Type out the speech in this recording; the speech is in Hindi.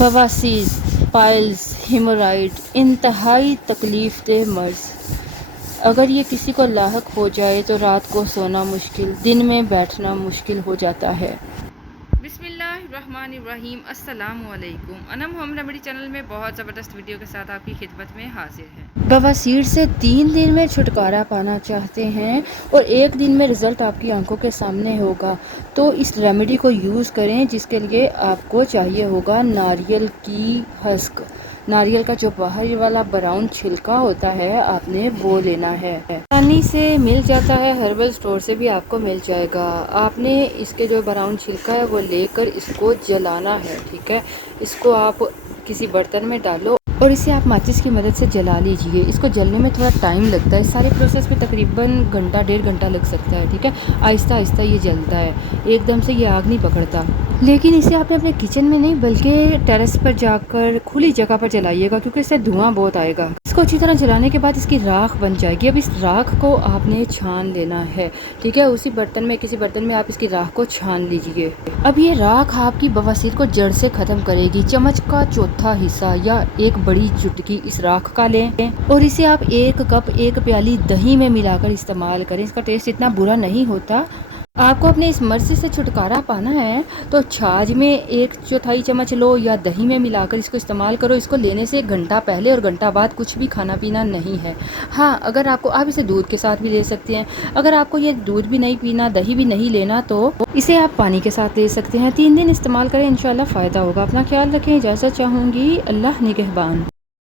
बवासीर, पाइल्स, हेमोराइड इंतहाई तकलीफ दह मर्ज़। अगर ये किसी को लाहक हो जाए तो रात को सोना मुश्किल, दिन में बैठना मुश्किल हो जाता है। बिस्मिल्लाहिर्रहमानिर्रहीम। अस्सलामुअलैकुम। अनम होम रेमेडी चैनल में बहुत ज़बरदस्त वीडियो के साथ आपकी खिदमत में हाजिर है। बवासीर से 3 दिन में छुटकारा पाना चाहते हैं और 1 दिन में रिज़ल्ट आपकी आंखों के सामने होगा तो इस रेमेडी को यूज़ करें, जिसके लिए आपको चाहिए होगा नारियल की हस्क। नारियल का जो बाहर वाला ब्राउन छिलका होता है, आपने वो लेना है। आसानी से मिल जाता है, हर्बल स्टोर से भी आपको मिल जाएगा। आपने इसके जो ब्राउन छिलका है वो लेकर इसको जलाना है, ठीक है। इसको आप किसी बर्तन में डालो और इसे आप माचिस की मदद से जला लीजिए। इसको जलने में थोड़ा टाइम लगता है, सारे प्रोसेस में तकरीबन घंटा 1.5 घंटा लग सकता है, ठीक है। आहिस्ता आहिस्ता ये जलता है, एकदम से ये आग नहीं पकड़ता। लेकिन इसे आपने अपने किचन में नहीं बल्कि टेरेस पर जाकर खुली जगह पर जलाइएगा, क्योंकि इससे धुआं बहुत आएगा। इसको अच्छी तरह जलाने के बाद इसकी राख बन जाएगी। अब इस राख को आपने छान लेना है, ठीक है। उसी बर्तन में, किसी बर्तन में आप इसकी राख को छान लीजिए। अब ये राख आपकी बवासीर को जड़ से ख़त्म करेगी। चम्मच का चौथा हिस्सा या एक बड़ी चुटकी इस राख का लें और इसे आप 1 कप 1 प्याली दही में मिलाकर इस्तेमाल करें। इसका टेस्ट इतना बुरा नहीं होता। आपको अपने इस मर्ज़ से छुटकारा पाना है तो छाछ में 1/4 चम्मच लो या दही में मिलाकर इसको इस्तेमाल करो। इसको लेने से 1 घंटा पहले और घंटा बाद कुछ भी खाना पीना नहीं है। हाँ, अगर आपको, आप इसे दूध के साथ भी ले सकते हैं। अगर आपको ये दूध भी नहीं पीना, दही भी नहीं लेना, तो इसे आप पानी के साथ ले सकते हैं। 3 दिन इस्तेमाल करें, इंशाल्लाह फ़ायदा होगा। अपना ख्याल रखें, इजाज़त चाहूँगी। अल्लाह निगहबान।